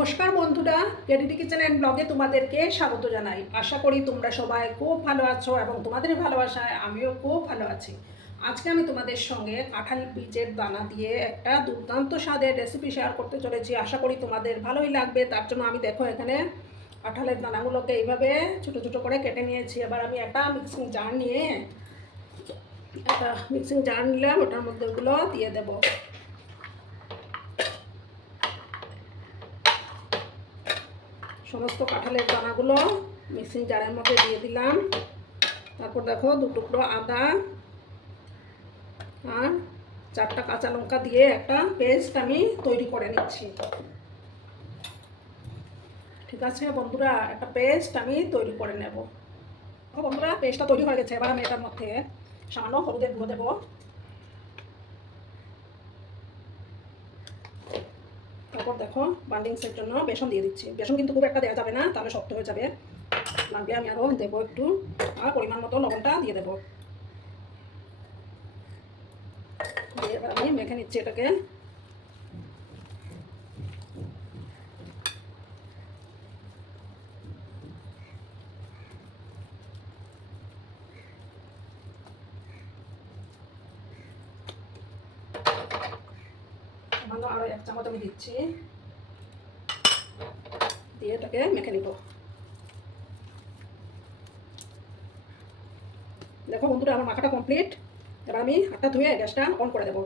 নমস্কার বন্ধুরা KDD kitchen and ব্লগে তোমাদেরকে স্বাগত জানাই। আশা করি তোমরা সবাই খুব ভালো আছো এবং তোমাদের ভালোবাসায় আমিও খুব ভালো আছি। আজকে আমি তোমাদের সঙ্গে কাঁঠাল বীজের দানা দিয়ে একটা দুর্দান্ত স্বাদের রেসিপি শেয়ার করতে চলেছি। আশা করি তোমাদের ভালোই লাগবে। তার জন্য আমি দেখো এখানে কাঁঠালের দানাগুলোকে এইভাবে ছোটো ছোটো করে কেটে নিয়েছি। এবার আমি একটা মিক্সিং জার নিয়ে, একটা মিক্সিং জার নিলাম, ওটার মধ্যে ওগুলো দিয়ে দেবো। সমস্ত কাঁঠালের দানাগুলো মিক্সিং জারের মধ্যে দিয়ে দিলাম। তারপর দেখো দু টুকরো আদা আর চারটা কাঁচা লঙ্কা দিয়ে একটা পেস্ট আমি তৈরি করে নিচ্ছি। ঠিক আছে বন্ধুরা, একটা পেস্ট আমি তৈরি করে নেব। বন্ধুরা পেস্টটা তৈরি হয়ে গেছে, এবার আমি এটার মধ্যে সামান্য হলুদের গুঁড়ো দেবো। তারপর দেখো বান্ডিংসের জন্য বেসন দিয়ে দিচ্ছি। বেসন কিন্তু খুব একটা দেওয়া যাবে না, তাহলে শক্ত হয়ে যাবে। লাগলে আমি আরও দেবো একটু, আর পরিমাণ মতো লবণটা দিয়ে দেবো। দিয়ে এবার আমি মেখে নিচ্ছি এটাকে সামান্য আরও এক চামচ আমি দিচ্ছি দিয়ে এটাকে মেখে নিব। দেখো বন্ধুরা, আমার মাখাটা কমপ্লিট এবার আমি হাতটা ধুয়ে গ্যাসটা অন করে দেবো।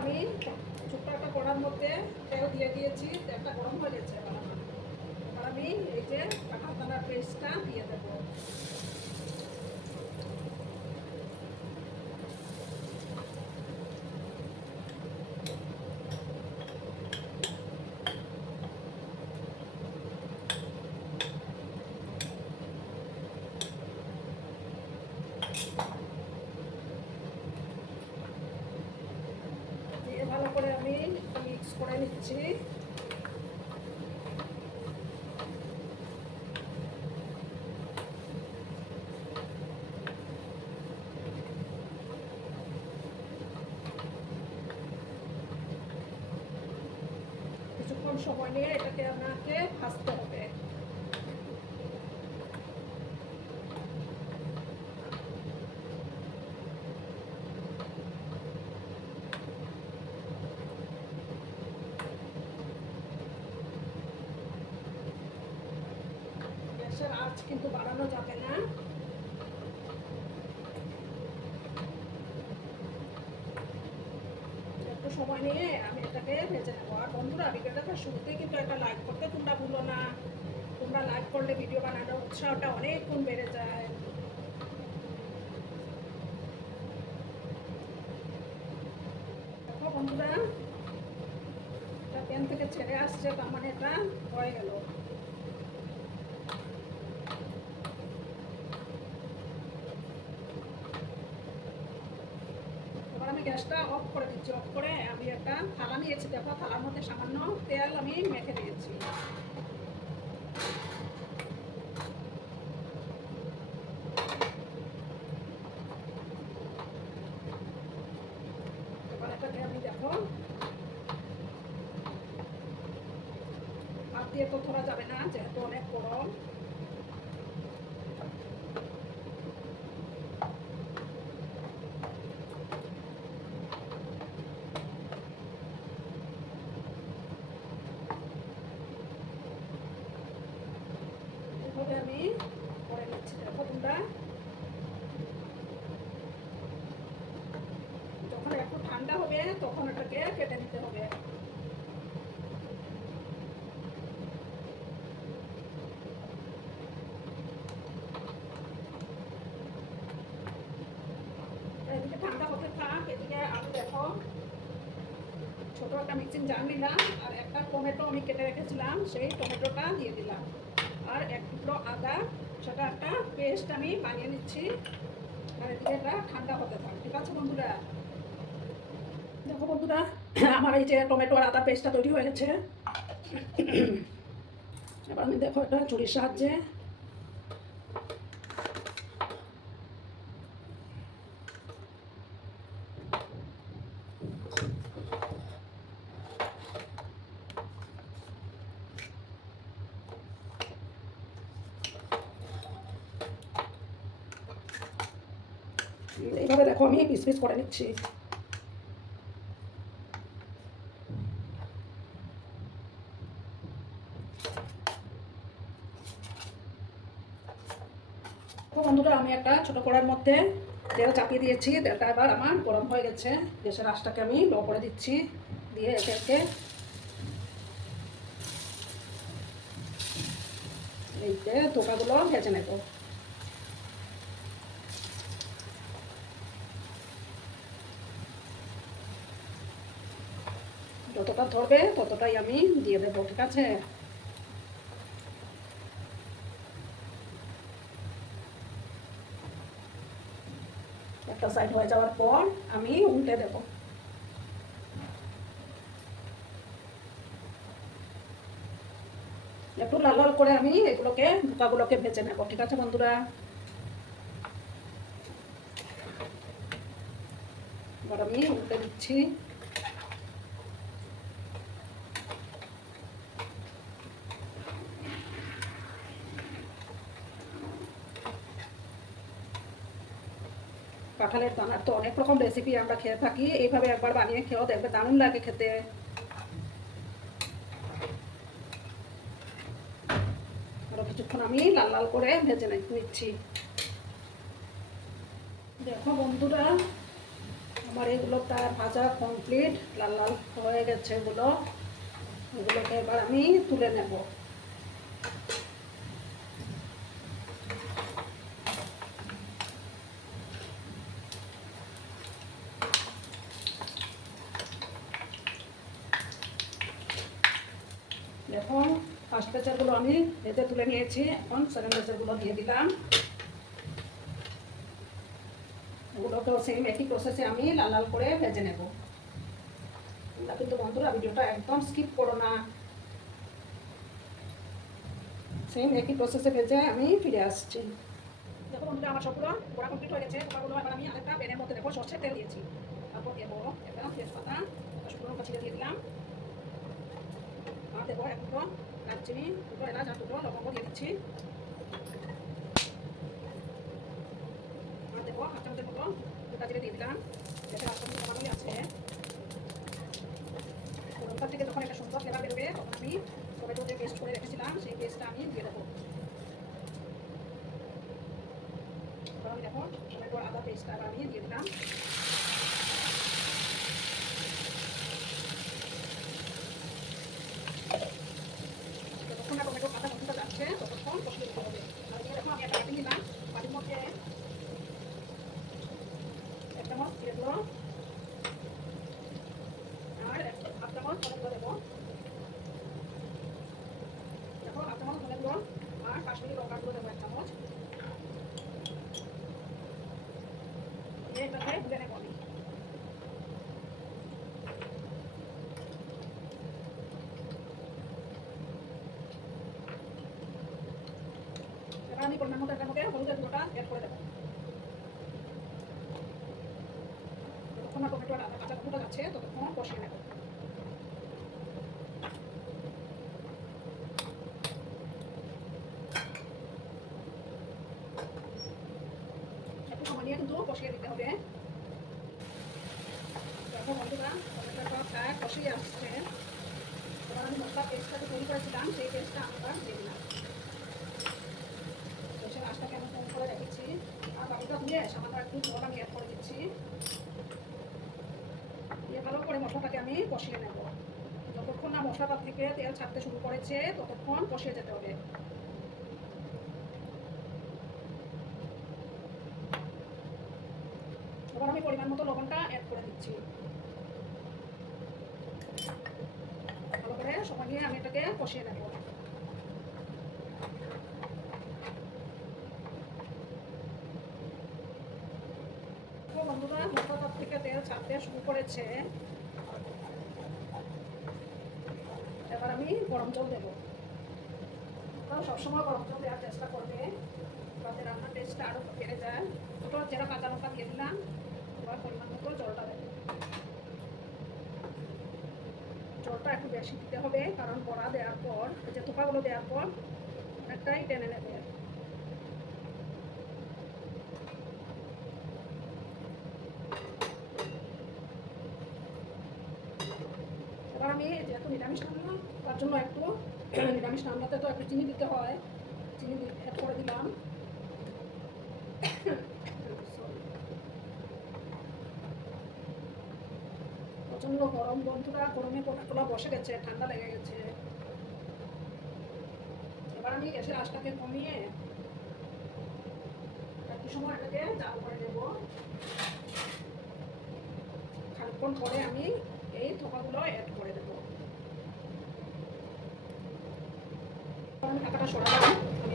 আমি ছোট্ট একটা মধ্যে দিয়ে দিয়েছি গরম হয়ে গেছে আমি এই যে কাঁঠাল দানার পেস্টটা দিয়ে দেবো দিয়ে ভালো করে আমি মিক্স নিচ্ছি কিছুক্ষণ সময় নিয়ে এটাকে আপনাকে ভাজতে হবে গ্যাসের আঁচ কিন্তু বাড়ানো যাবে না। একটু সময় নিয়ে আমি এটাকে ভেজে নেব। আর বন্ধুরা ভিডিওটাকে শুরুতেই কিন্তু একটা লাইক করতে তোমরা ভুলো না। তোমরা লাইক করলে ভিডিও বানানোর উৎসাহটা অনেক গুণ বেড়ে যায়। বন্ধুরা, এটা প্যান থেকে ছেড়ে আসছে, তার মানে এটা হয়ে গেল এবার আমি গ্যাসটা অফ করে দিচ্ছি অফ করে আমি একটা থালা নিয়েছি, দেখো, থালার মধ্যে সামান্য তেল আমি মেখে দিয়েছি দিয়ে তো ধরা যাবে না, যেহেতু অনেক গরম এভাবে আমি করে নিচ্ছি দেখো তোমরা যখন একটু ঠান্ডা হবে, তখন এটাকে কেটে নিতে হবে। ছোট একটা মিক্সিং জার নিলাম, আর একটা টমেটো আমি কেটে রেখেছিলাম, সেই টমেটোটা দিয়ে দিলাম। আর এক টুকরো আদা, সেটা একটা পেস্ট আমি বানিয়ে নিচ্ছি, আর এদিকে ঠান্ডা হতে থাক। ঠিক আছে বন্ধুরা? দেখো বন্ধুরা, আমার এই যে টমেটো আর আদা পেস্টটা তৈরি হয়ে গেছে। এবার আমি দেখো এটা চুরির সাহায্যে। এইভাবে দেখো আমি পিস পিস করে নিচ্ছি। তো বন্ধুরা আমি একটা ছোটো কড়ার মধ্যে তেল চাপিয়ে দিয়েছি, তেলটা এবার আমার গরম হয়ে গেছে। গ্যাসের আঁচটাকে আমি লো করে দিচ্ছি, দিয়ে একে একে যে ধোকাগুলো ভেজে নেব। যতটা ধরবে ততটাই আমি দিয়ে দেবো, ঠিক আছে? একটা সাইড হয়ে যাওয়ার পর আমি উল্টে দেব। একটু লাল লাল করে আমি এগুলোকে, বোকাগুলোকে ভেজে নেব, ঠিক আছে বন্ধুরা? এবার আমি উল্টে দিচ্ছি। কাঁঠালের দানার তো অনেক রকম রেসিপি আমরা খেয়ে থাকি। এইভাবে একবার বানিয়ে খেয়েও দেখবে, দারুণ লাগে খেতে। আরও কিছুক্ষণ আমি লাল লাল করে ভেজে নিচ্ছি। দেখো বন্ধুরা, আমার এগুলো প্রায় ভাজা কমপ্লিট লাল লাল হয়ে গেছে এগুলো। এগুলোকে এবার আমি তুলে নেব। পেচারগুলো আমি ভেজে তুলে নিয়েছি। এখন সেকেন্ড পেচারগুলো দিয়ে দিলাম। ওগুলোকেও সেম একই প্রসেসে আমি লাল লাল করে ভেজে নেব। তোমরা কিন্তু বন্ধুরা ভিডিওটা একদম স্কিপ করো না। সেম একই প্রসেসে ভেজে আমি ফিরে আসছি। দেখো বন্ধুরা, আমার সবগুলো পোড়া কমপ্লিট হয়ে গেছে। পোড়াগুলো এবার আমি আরেকটা প্যানের মধ্যে দেখো সর্ষের তেল দিয়েছি। তারপর দেবো একটা তেজপাতা শুকনো ছিঁড়ে দিয়ে দিলাম। আর দেবো এক দুটো দারচিনি দুটো এলাচ আর দুটো লবঙ্গ আর দেবো হাফ চামচের মতো গোটা জিরে দিয়ে দিলাম। যাতে হাফ চামচ কমানোই আছে। লঙ্কার থেকে যখন একটা সুন্দর ফ্লেভার বেরোবে, তখন আমি টমেটো যে পেস্ট করে রেখেছিলাম, সেই পেস্টটা আমি দিয়ে দেবো। আমি দেখো, টমেটোর আদা পেস্টটা আমি দিয়ে দিলাম। Terima kasih. হলুদের গুঁড়োটা অ্যাড যতক্ষণ না টমেটো কাঁচা গন্ধটা যাচ্ছে, ততক্ষণ কষিয়ে নেব। নিয়ে কিন্তু কষিয়ে দিতে হবে। দেখো বন্ধুরা টমেটোটা প্রায় কষিয়ে আসছে। এবার আমি মশলা পেস্টটা তৈরি করেছিলাম, সেই পেস্টটা আমি এবার দিয়ে দিলাম সর্ষের আঁশটাকে আমি কম করে আর বাকিটা দিয়ে থেকে তেল ছাড়তে শুরু করেছে ততক্ষণ কষিয়ে যেতে হবে এবার আমি পরিমাণ মতো লবণটা অ্যাড করে দিচ্ছি ভালো করে সময় নিয়ে আমি এটাকে কষিয়ে নেব তো বন্ধুরা মশলাটার থেকে তেল ছাড়তে শুরু করেছে। এবার আমি গরম জল দেবো। তোমরা সবসময় গরম জল দেওয়ার চেষ্টা করবে। যাতে রান্নার টেস্টটা আরও বেড়ে যায়। ছোটো যেটা কাঁচা লঙ্কা দিয়ে দিলাম। এবার পরিমাণ মতো জলটা দেবো। জলটা একটু বেশি দিতে হবে, কারণ বড়া দেওয়ার পর, যে থোকাগুলো দেওয়ার পর একটাই টেনে নেবে এবার আমি যেহেতু নিরামিষ রান্না তার জন্য একটু নিরামিষ রান্নাতে তো একটু চিনি দিতে হয়। চিনি অ্যাড করে দিলাম. প্রচণ্ড গরম বন্ধুরা, গরমে পোলা বসে গেছে, ঠান্ডা লেগে গেছে। এবার আমি গ্যাসের আঁচটাকে কমিয়ে একটু সময় এটাকে চাল করে দেবো খানিকক্ষণ পরে আমি এই থোকাগুলো অ্যাড করে দেবো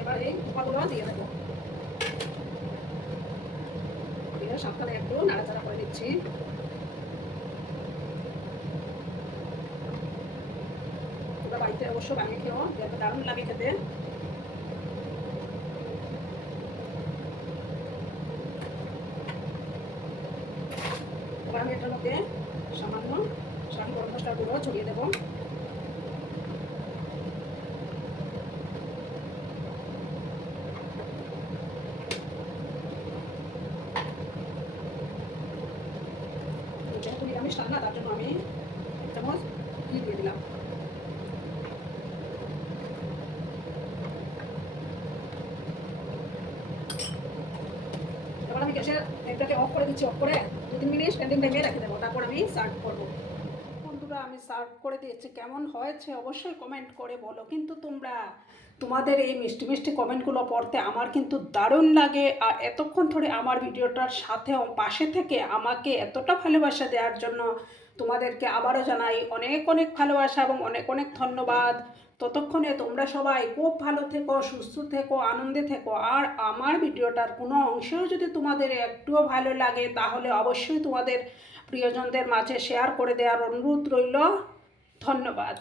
এবার এই দিয়ে দেবো। একটু নাড়াচাড়া করে বাড়িতে অবশ্য বানিয়ে দারুণ লাগে মধ্যে সামান্য শাহি গরম মশলার গুঁড়ো ছড়িয়ে দেবো যেহেতু নিরামিষ রান্না তার জন্য আমি এক চামচ ঘি দিয়ে দিলাম এবার আমি গ্যাসের এটাকে অফ করে দিচ্ছি অফ করে দু তিন মিনিট স্ট্যান্ডিং রেখে দেবো, তারপর আমি সার্ভ করব। বন্ধুরা, আমি সার্ভ করে দিয়েছি, কেমন হয়েছে অবশ্যই কমেন্ট করে বলো, কিন্তু তোমরা, তোমাদের এই মিষ্টি মিষ্টি কমেন্টগুলো পড়তে আমার কিন্তু দারুণ লাগে, আর এতক্ষণ ধরে আমার ভিডিওটার সাথে, পাশে থেকে আমাকে এতটা ভালোবাসা দেওয়ার জন্য তোমাদেরকে আবারও জানাই অনেক অনেক ভালোবাসা এবং অনেক অনেক ধন্যবাদ। ততক্ষণে তোমরা সবাই খুব ভালো থেকো, সুস্থ থেকো, আনন্দে থেকো। আর আমার ভিডিওটার কোনো অংশেও যদি তোমাদের একটুও ভালো লাগে, তাহলে অবশ্যই তোমাদের প্রিয়জনদের মাঝে শেয়ার করে দেওয়ার অনুরোধ রইল। ধন্যবাদ।